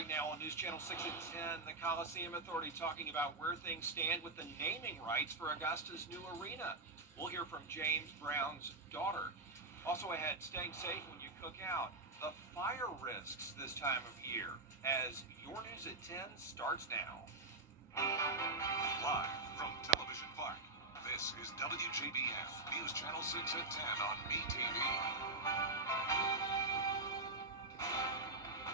Right now on News Channel 6 at 10, the Coliseum Authority talking about where things stand with the naming rights for Augusta's new arena. We'll hear from James Brown's daughter. Also ahead, staying safe when you cook out. The fire risks this time of year as Your News at 10 starts now. Live from Television Park, this is WJBF News Channel 6 at 10 on MeTV.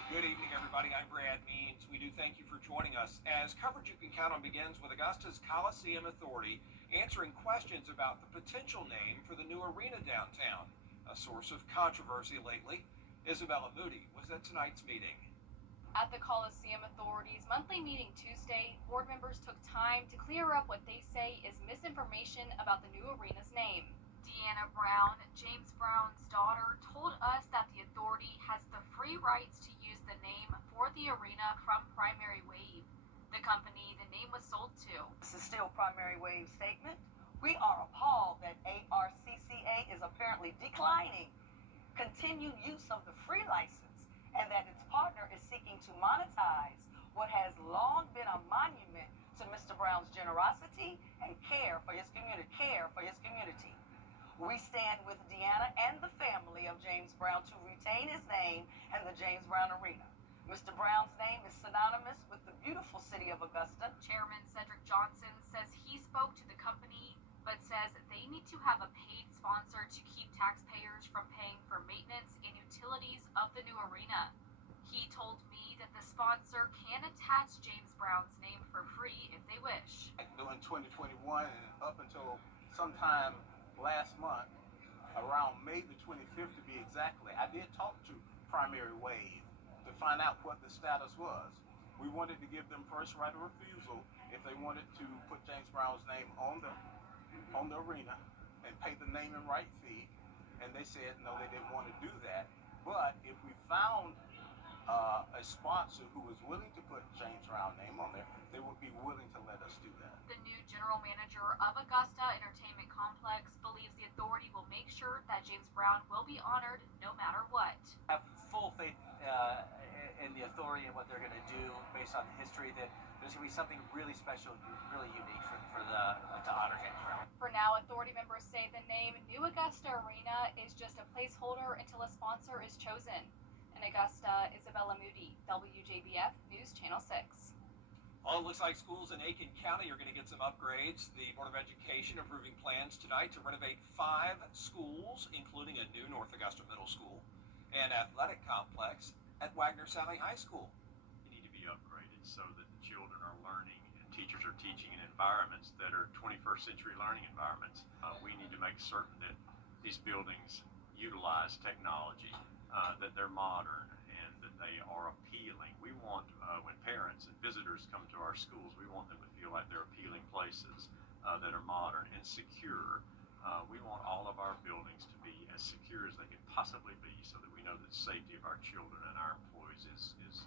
Good evening, everybody. I'm Brad Means. We do thank you for joining us as coverage you can count on begins with Augusta's Coliseum Authority answering questions about the potential name for the new arena downtown. A source of controversy lately, Isabella Moody was at tonight's meeting. At the Coliseum Authority's monthly meeting Tuesday, board members took time to clear up what they say is misinformation about the new arena's name. Deanna Brown, James Brown's daughter, told us that the authority has the free rights to use the name for the arena from Primary Wave, the company the name was sold to. This is still Primary Wave statement. We are appalled that ARCCA is apparently declining continued use of the free license and that its partner is seeking to monetize what has long been a monument to Mr. Brown's generosity and care for his community. We stand with Deanna and the family of James Brown to retain his name and the James Brown Arena. Mr. Brown's name is synonymous with the beautiful city of Augusta. Chairman Cedric Johnson says he spoke to the company, but says they need to have a paid sponsor to keep taxpayers from paying for maintenance and utilities of the new arena. He told me that the sponsor can attach James Brown's name for free if they wish. During 2021 and up until sometime last month, around May the 25th to be exactly, I did talk to Primary Wave to find out what the status was. We wanted to give them first right of refusal if they wanted to put James Brown's name on the arena and pay the name and right fee, and they said no, they didn't want to do that. But if we found a sponsor who was willing to put James Brown's name on there, they would be willing to let us do that. The new general manager of Augusta Entertainment Complex believes the authority will make sure that James Brown will be honored no matter what. I have full faith in the authority and what they're going to do based on the history, that there's going to be something really special, really unique to honor James Brown. For now, authority members say the name New Augusta Arena is just a placeholder until a sponsor is chosen. In Augusta, Isabella Moody, WJBF News Channel 6. Well, it looks like schools in Aiken County are going to get some upgrades. The Board of Education approving plans tonight to renovate 5 schools, including a new North Augusta Middle School and athletic complex at Wagner Sally High School. They need to be upgraded so that the children are learning and teachers are teaching in environments that are 21st century learning environments. We need to make certain that these buildings utilize technology, that they're modern, and that they are appealing. We want, when parents and visitors come to our schools, we want them to feel like they're appealing places that are modern and secure. We want all of our buildings to be as secure as they can possibly be, so that we know that the safety of our children and our employees is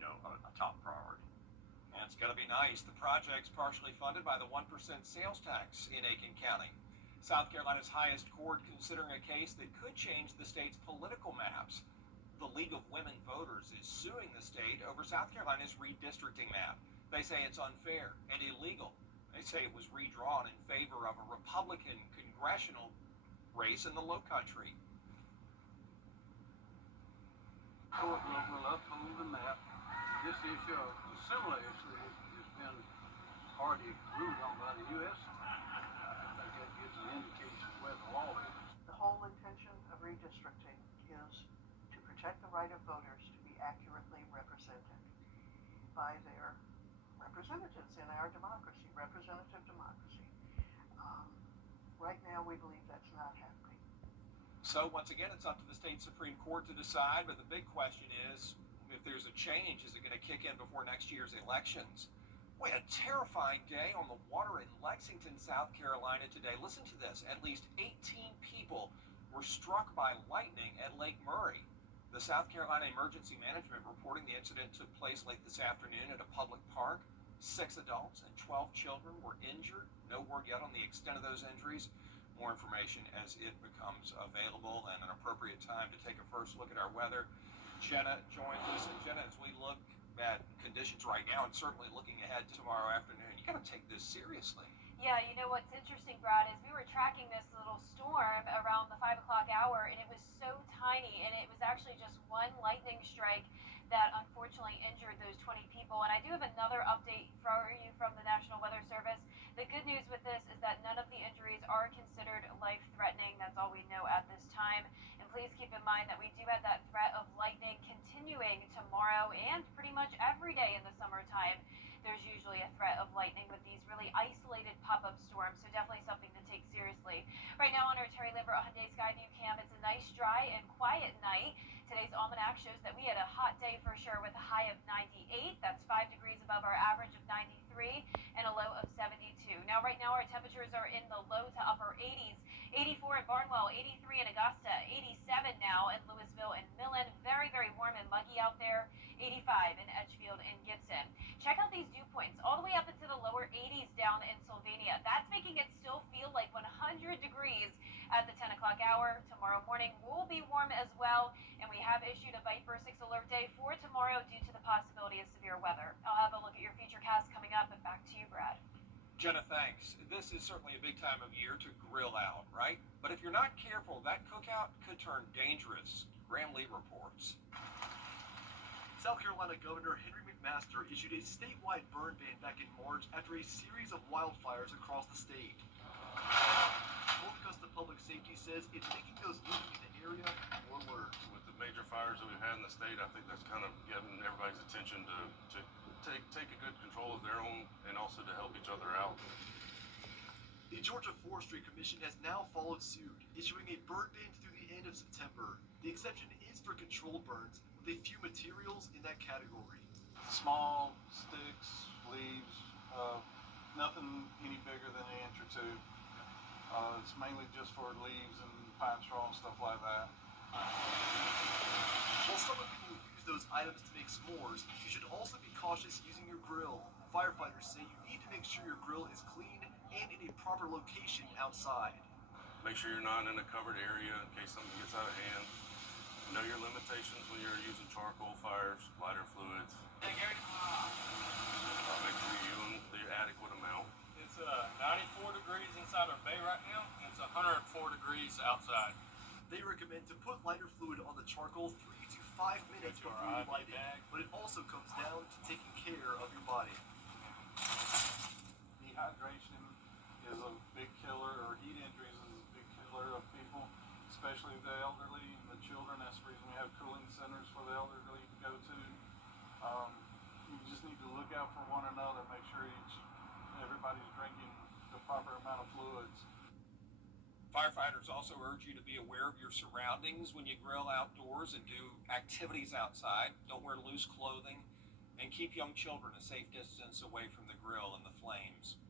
a top priority. And it's going to be nice. The project's partially funded by the 1% sales tax in Aiken County. South Carolina's highest court considering a case that could change the state's political maps. The League of Women Voters is suing the state over South Carolina's redistricting map. They say it's unfair and illegal. They say it was redrawn in favor of a Republican congressional race in the Low Country. Court will uphold the map. This issue, a similar issue, has been already ruled on by the U.S. I think that gives an indication of where the law is. The whole intention of redistricting is to protect the right of voters to be accurately represented by their representatives in our democracy, representative democracy. Right now, we believe that's not happening. So once again, it's up to the state Supreme Court to decide, but the big question is, if there's a change, is it going to kick in before next year's elections? We had a terrifying day on the water in Lexington, South Carolina today. Listen to this. At least 18 people were struck by lightning at Lake Murray. The South Carolina Emergency Management reporting the incident took place late this afternoon at a public park. 6 adults and 12 children were injured. No word yet on the extent of those injuries. More information as it becomes available, and an appropriate time to take a first look at our weather. Jenna joins us. And Jenna, as we look bad conditions right now, and certainly looking ahead to tomorrow afternoon. You got to take this seriously. Yeah, you know what's interesting, Brad, is we were tracking this little storm around the 5 o'clock hour, and it was so tiny, and it was actually just one lightning strike that unfortunately injured those 20 people. And I do have another update for you from the National Weather Service. The good news with this is that none of the injuries are considered life-threatening. That's all we know at this time. And please keep in mind that we do have that threat of lightning continuing tomorrow and pretty much every day in the summertime. There's usually a threat of lightning with these really isolated pop-up storms, so definitely something to take seriously. Right now on our Terry Lambert Hyundai Skyview cam, it's a nice, dry, and quiet night. Today's almanac shows that we had a hot day for sure with a high of 98. That's 5 degrees above our average of 93 and a low of 72. Now, right now, our temperatures are in the low to upper 80s. 84 in Barnwell, 83 in Augusta, 87 now in Louisville and Millen. Very, very warm and muggy out there. 85 in Edgefield and Gibson. Check out these dew points all the way up into the lower 80s down in Sylvania. That's making it still feel like 100 degrees at the 10 o'clock hour. Tomorrow morning will be warm as well, and we have issued a Viper 6 alert day for tomorrow due to the possibility of severe weather. I'll have a look at your future cast coming up, and back to you, Brad. Jenna, thanks. This is certainly a big time of year to grill out, right? But if you're not careful, that cookout could turn dangerous. Graham Lee reports. South Carolina Governor Henry McMaster issued a statewide burn ban back in March after a series of wildfires across the state. More because the public safety says it's making those living in the area more alert. With the major fires that we've had in the state, I think that's kind of getting everybody's attention to take a good control of their own and also to help each other out. The Georgia Forestry Commission has now followed suit, issuing a burn ban through the end of September. The exception is for controlled burns, with a few materials in that category. Small sticks, leaves, nothing any bigger than an inch or two. It's mainly just for leaves and pine straw and stuff like that. While some of you will use those items to make s'mores, you should also be cautious using your grill. Firefighters say you need to make sure your grill is clean and in a proper location outside. Make sure you're not in a covered area in case something gets out of hand. Know your limitations when you're using charcoal fires, lighter fluids. Hey, Gary. Make sure you're using the adequate amount. It's 94 degrees inside our bay right now, and it's 104 degrees outside. They recommend to put lighter fluid on the charcoal 3 to 5 minutes before you light it, but it also comes down to taking care of your body. Dehydration is a big killer, or heat injuries is a big killer of people, especially the elderly and the children. That's the reason we have cooling centers for the elderly to go to. You just need to look out for one another, make sure everybody's drinking the proper amount of fluids. Firefighters also urge you to be aware of your surroundings when you grill outdoors and do activities outside. Don't wear loose clothing, and keep young children a safe distance away from the grill and the flames.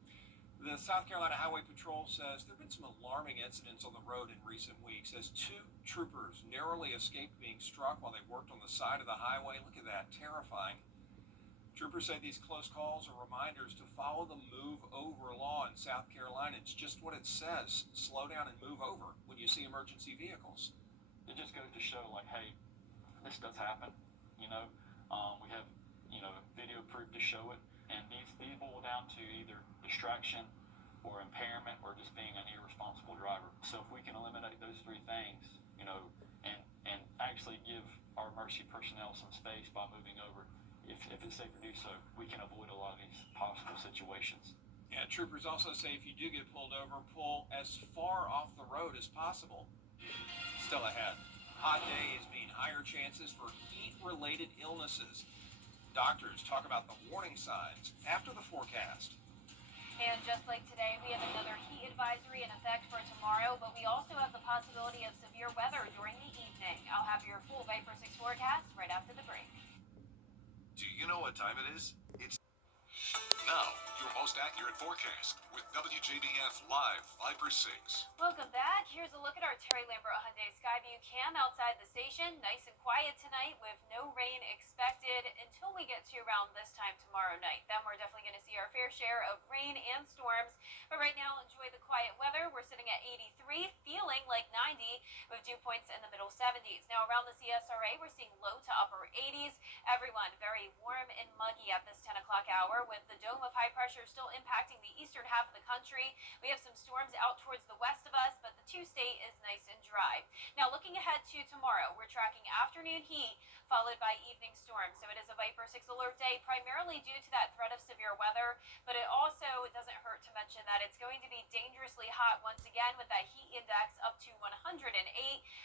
The South Carolina Highway Patrol says there have been some alarming incidents on the road in recent weeks as 2 troopers narrowly escaped being struck while they worked on the side of the highway. Look at that, terrifying. Troopers say these close calls are reminders to follow the move over law in South Carolina. It's just what it says. Slow down and move over when you see emergency vehicles. It just goes to show, like, hey, this does happen. We have, video proof to show it. And these boil down to either distraction or impairment or just being an irresponsible driver. So if we can eliminate those 3 things, and actually give our emergency personnel some space by moving over, if it's safe to do so, we can avoid a lot of these possible situations. Yeah, troopers also say if you do get pulled over, pull as far off the road as possible. Still ahead, hot days mean higher chances for heat-related illnesses. Doctors talk about the warning signs after the forecast. And just like today, we have another heat advisory in effect for tomorrow, but we also have the possibility of severe weather during the evening. I'll have your full Viper 6 forecast right after the break. Do you know what time it is? It's now your most most accurate forecast with WJBF Live 5 for 6. Welcome back. Here's a look at our Terry Lambert Hyundai Skyview cam outside the station. Nice and quiet tonight with no rain expected until we get to around this time tomorrow night. Then we're definitely going to see our fair share of rain and storms. But right now, enjoy the quiet weather. We're sitting at 83, feeling like 90 with dew points in the middle 70s. Now around the CSRA, we're seeing low to upper 80s. Everyone very warm and muggy at this 10 o'clock hour with the dome of high pressure still impacting the eastern half of the country. We have some storms out towards the west of us, but the two-state is nice and dry. Now looking ahead to tomorrow, we're tracking afternoon heat followed by evening storms. So it is a Viper 6 alert day, primarily due to that threat of severe weather, but it also doesn't hurt to mention that it's going to be dangerously hot once again with that heat index up to 108.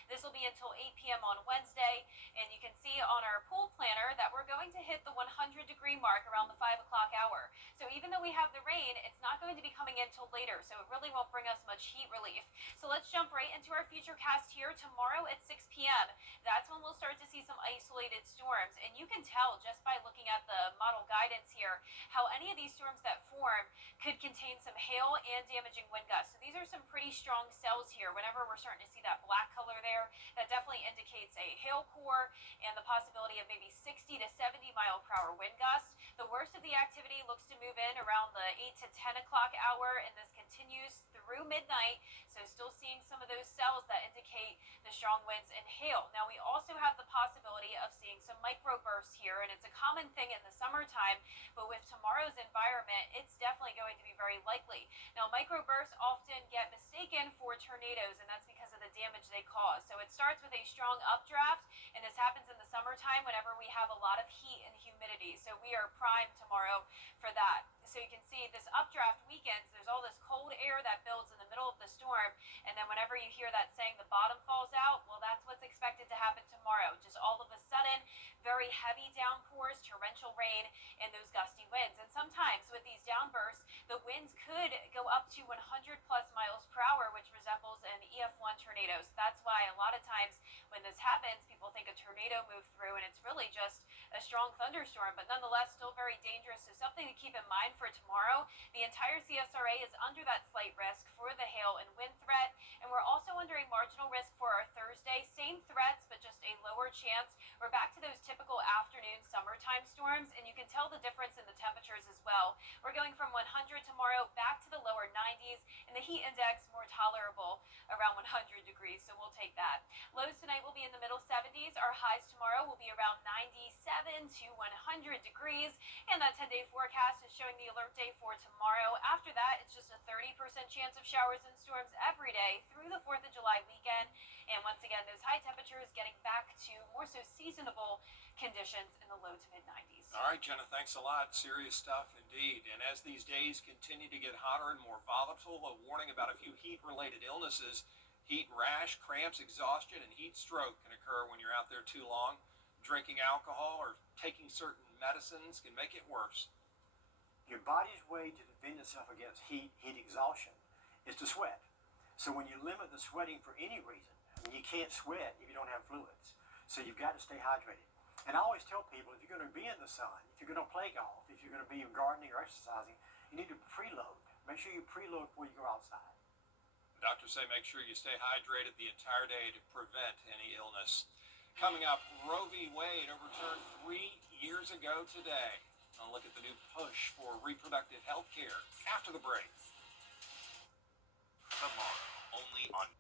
This will be until 8 p.m. on Wednesday, and you can see on our pool planner that we're going to hit the 100-degree mark around the 5 o'clock hour. So even though we have the rain, it's not going to be coming in till later, so it really won't bring us much heat relief. So let's jump right into our future cast here tomorrow at 6 p.m. That's when we'll start to see some isolated storms, and you can tell just by looking at the model guidance here how any of these storms that form could contain some hail and damaging wind gusts. So these are some pretty strong cells here. Whenever we're starting to see that black color there, that definitely indicates a hail core and the possibility of maybe 60 to 70 mile per hour wind gusts. The worst of the activity looks to move in around the 8 to 10 o'clock hour, and this continues through midnight. So still seeing some of those cells that indicate the strong winds and hail. Now we also have the possibility of seeing some microbursts here, and it's a common thing in the summertime, but with tomorrow's environment, it's definitely going to be very likely. Now microbursts often get mistaken for tornadoes, and that's because of the damage they cause. So it starts with a strong updraft, and this happens in the summertime whenever we have a lot of heat and humidity. So we are primed tomorrow for that. So you can see this updraft weekends, there's all this cold air that builds in the middle of the storm, and then whenever you hear that saying the bottom falls out, well, that's what's expected to happen tomorrow. Just all of a sudden, very heavy downpours, torrential rain, and those gusty winds. And sometimes with these downbursts, the winds could go up to 100 plus miles per hour, which resembles an EF1 tornado. So that's why a lot of times when this happens, people think a tornado moved through, and it's really just a strong thunderstorm, but nonetheless still very dangerous. So something to keep in mind for tomorrow, the entire CSRA is under that slight risk for the hail and wind threat, and we're also under a marginal risk for our Thursday. Same threats, but just a lower chance. We're back to those typical afternoon summertime storms, and you can tell the difference in the temperatures as well. We're going from 100 tomorrow back to the lower 90s, and the heat index more tolerable around 100 degrees, so we'll take that. Lows tonight will be in the middle 70s. Our highs tomorrow will be around 97 to 100 degrees, and that 10-day forecast is showing the alert day for tomorrow. After that, it's just a 30% chance of showers and storms every day through the 4th of July weekend. And once again, those high temperatures getting back to more so seasonable conditions in the low to mid 90s. All right, Jenna, thanks a lot. Serious stuff indeed. And as these days continue to get hotter and more volatile, a warning about a few heat-related illnesses. Heat rash, cramps, exhaustion, and heat stroke can occur when you're out there too long. Drinking alcohol or taking certain medicines can make it worse. Your body's way to defend itself against heat exhaustion, is to sweat. So when you limit the sweating for any reason, I mean, you can't sweat if you don't have fluids. So you've got to stay hydrated. And I always tell people, if you're going to be in the sun, if you're going to play golf, if you're going to be gardening or exercising, you need to preload. Make sure you preload before you go outside. Doctors say make sure you stay hydrated the entire day to prevent any illness. Coming up, Roe v. Wade overturned 3 years ago today. I'll look at the new push for reproductive health care after the break. Tomorrow, only on.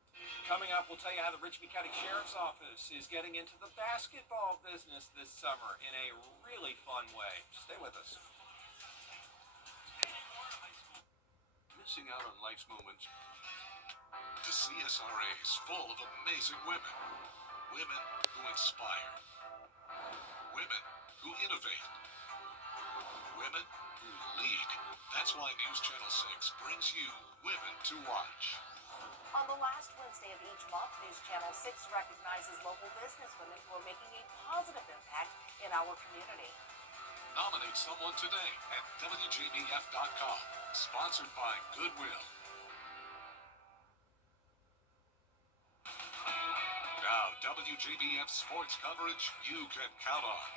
Coming up, we'll tell you how the Richmond County Sheriff's Office is getting into the basketball business this summer in a really fun way. Stay with us. Missing out on life's moments. The CSRA is full of amazing women. Women who inspire. Women who innovate. Women who lead. That's why News Channel 6 brings you Women to Watch. On the last Wednesday of each month, News Channel 6 recognizes local businesswomen who are making a positive impact in our community. Nominate someone today at WJBF.com. Sponsored by Goodwill. Now, WJBF sports coverage you can count on.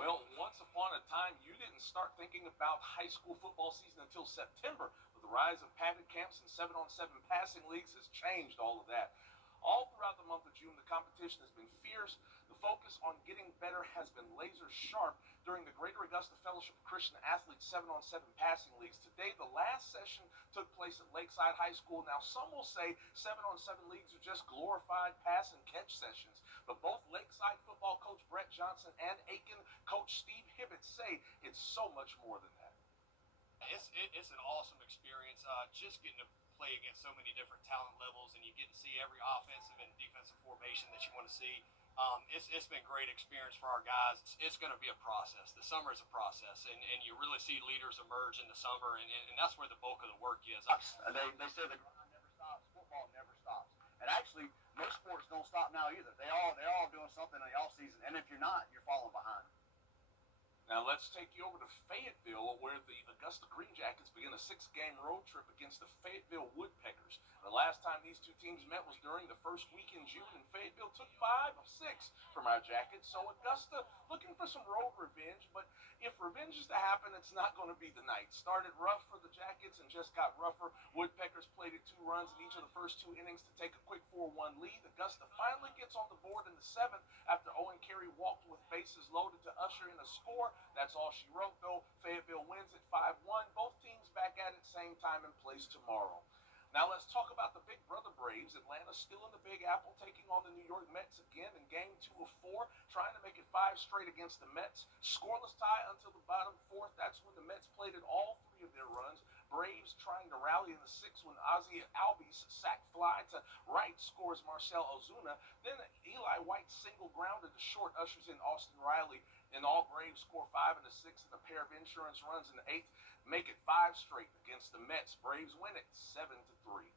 Well, once upon a time, you didn't start thinking about high school football season until September. With the rise of padded camps and 7-on-7 passing leagues has changed all of that. All throughout the month of June, the competition has been fierce. The focus on getting better has been laser sharp during the Greater Augusta Fellowship of Christian Athletes 7-on-7 passing leagues. Today, the last session took place at Lakeside High School. Now, some will say 7-on-7 leagues are just glorified pass and catch sessions, but both Lakeside football coach Brett Johnson and Aiken coach Steve Hibbett say it's so much more than that. It's an awesome experience. Just getting to play against so many different talent levels, and you get to see every offensive and defensive formation that you want to see. It's been a great experience for our guys. It's going to be a process. The summer is a process, and you really see leaders emerge in the summer, and that's where the bulk of the work is. They say the grind never stops. Football never stops. And actually, most sports don't stop now either. They're all doing something in the off season, and if you're not, you're falling behind. Now let's take you over to Fayetteville, where the Augusta Green Jackets begin a 6-game road trip against the Fayetteville Woodpeckers. The last time these two teams met was during the first week in June, and Fayetteville took 5 of 6 from our Jackets. So Augusta looking for some road revenge, but if revenge is to happen, it's not going to be the night. Started rough for the Jackets and just got rougher. Woodpeckers played at 2 runs in each of the first 2 innings to take a quick 4-1 lead. Augusta finally gets on the board in the 7th after Owen Carey walked with bases loaded to usher in a score. That's all she wrote, though. Fayetteville wins at 5-1. Both teams back at it same time and place tomorrow. Now let's talk about the Big Brother Braves. Atlanta still in the Big Apple, taking on the New York Mets again in game 2 of 4, trying to make it 5 straight against the Mets. Scoreless tie until the bottom 4th. That's when the Mets plated all 3 of their runs. Braves trying to rally in the 6th when Ozzie Albies sac fly to right scores Marcell Ozuna. Then Eli White single grounded to short ushers in Austin Riley. And all Braves score 5 in the 6th and a pair of insurance runs in the 8th. Make it 5 straight against the Mets. Braves win it 7-3.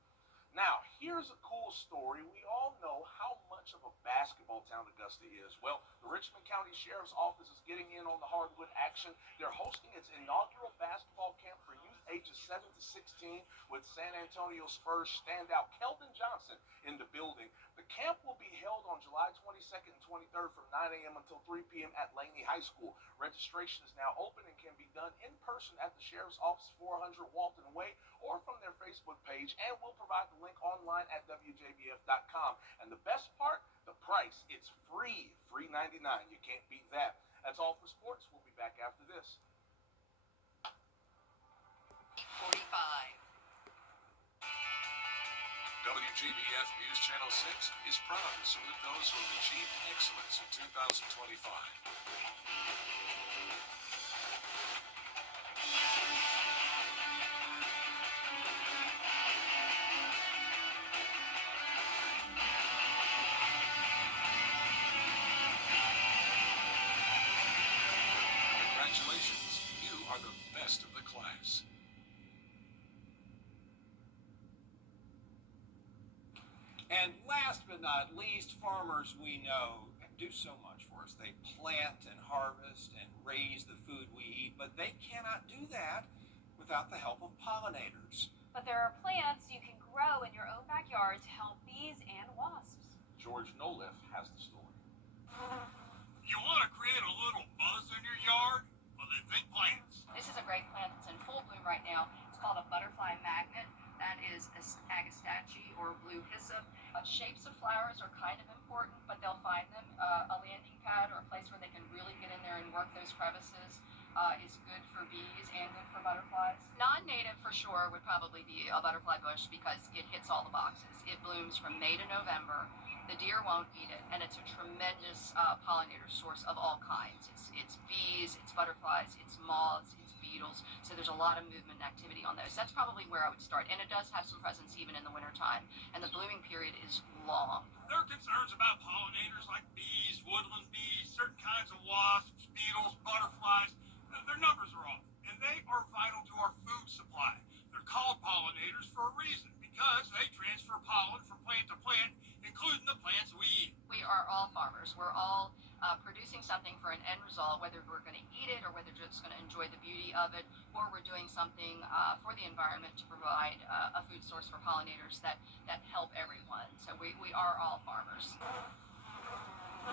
Now, here's a cool story. We all know how much of a basketball town Augusta is. Well, the Richmond County Sheriff's Office is getting in on the hardwood action. They're hosting its inaugural basketball camp for youth ages 7 to 16 with San Antonio Spurs standout Keldon Johnson in the building. The camp will be held on July 22nd and 23rd from 9 a.m. until 3 p.m. at Laney High School. Registration is now open and can be done in person at the Sheriff's Office, 400 Walton Way, or from their Facebook page, and we'll provide the link online at WJBF.com. And the best part, the price, it's free, $3.99. You can't beat that. That's all for sports. We'll be back after this. 45. WJBF News Channel 6 is proud to salute those who have achieved excellence in 2025. Congratulations, you are the best of the class. And last but not least, farmers we know do so much for us. They plant and harvest and raise the food we eat, but they cannot do that without the help of pollinators. But there are plants you can grow in your own backyard to help bees and wasps. George Noliff has the story. You want to create a little buzz in your yard? Well, then think plants. This is a great plant that's in full bloom right now. It's called a butterfly magnet. That is agastache or blue hyssop. Shapes of flowers are kind of important, but they'll find them. A landing pad or a place where they can really get in there and work those crevices is good for bees and good for butterflies. Non-native for sure would probably be a butterfly bush because it hits all the boxes. It blooms from May to November. The deer won't eat it, and it's a tremendous pollinator source of all kinds. It's bees, it's butterflies, it's moths, it's beetles. So there's a lot of movement and activity on those. That's probably where I would start. And it does have some presence even in the wintertime. And the blooming period is long. There are concerns about pollinators like bees, woodland bees, certain kinds of wasps, beetles, butterflies. Their numbers are off, and they are vital to our food supply. They're called pollinators for a reason, because they transfer pollen from plant to plant, including the plants we eat. We are all farmers. We're all producing something for an end result, whether we're going to eat it or whether we're just going to enjoy the beauty of it, or we're doing something for the environment to provide a food source for pollinators that help everyone. So we are all farmers.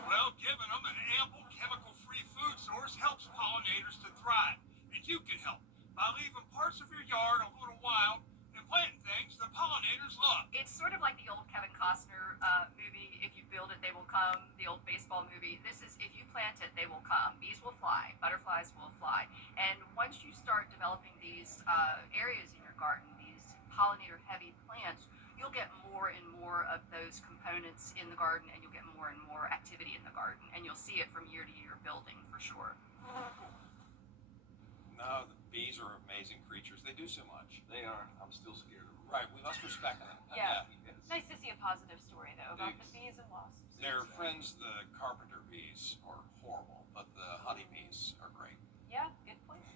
Well, giving them an ample chemical-free food source outdoors helps pollinators to thrive, and you can help by leaving parts of your yard a little wild and planting things the pollinators love. It's sort of like the old Kevin Costner movie, If You Build It, They Will Come, the old baseball movie. This is, if you plant it, they will come. Bees will fly, butterflies will fly. And once you start developing these areas in your garden, these pollinator-heavy plants, you'll get more and more of those components in the garden, and you'll get more and more activity in the garden. And you'll see it from year to year building, for sure. No, the bees are amazing creatures. They do so much. They are. I'm still scared of them. Right, we must respect them. Yeah. It's nice to see a positive story, though, about the bees and wasps. Their friends, the carpenter bees, are horrible, but the honeybees are great. Yeah, good point.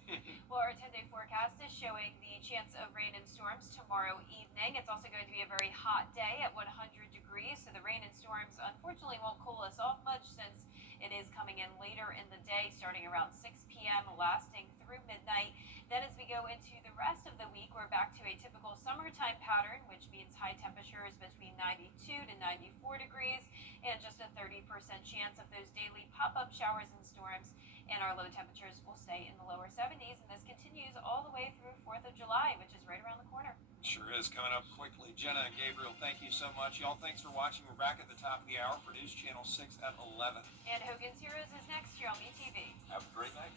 Well, our 10-day forecast is showing the chance of rain and storms tomorrow evening. It's also going to be a very hot day at 100 degrees, so the rain and storms unfortunately won't cool us off much since it is coming in later in the day, starting around 6 p.m., lasting through midnight. Then as we go into the rest of the week, we're back to a typical summertime pattern, which means high temperatures between 92 to 94 degrees and just a 30% chance of those daily pop-up showers and storms. And our low temperatures will stay in the lower 70s, and this continues all the way through 4th of July, which is right around the corner. Sure is, coming up quickly. Jenna and Gabriel, thank you so much. Y'all, thanks for watching. We're back at the top of the hour for News Channel 6 at 11. And Hogan's Heroes is next here on BTV. Have a great night.